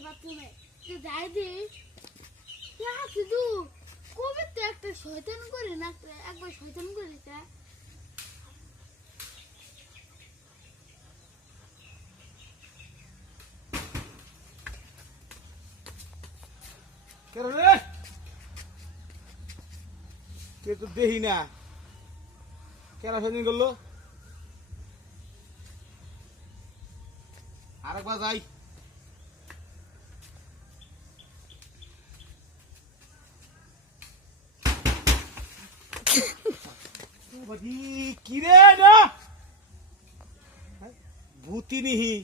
বাথরুমে যাই দিই শুধু কবে তো একটা শয়তান করে না একবার শয়তান করে তা রে কে তো দেখি না কেন শয়তান করলো আরেকবার যাই কি রে না ভূতি নিহি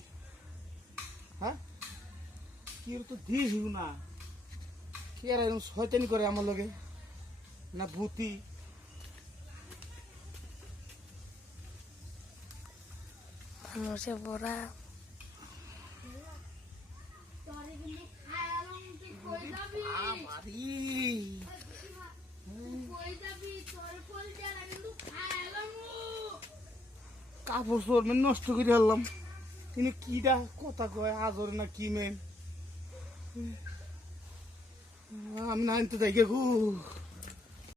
হ্যাঁ কি তো দিস না কি আর এরকম শয়তানি করে আমার লগে না ভূতি মানুষে বড়া কাপড় চোর মেন নষ্ট করে আনলাম তিনি কিটা কথা কয় আজর না কি মেন আমি না আনতে যাই গু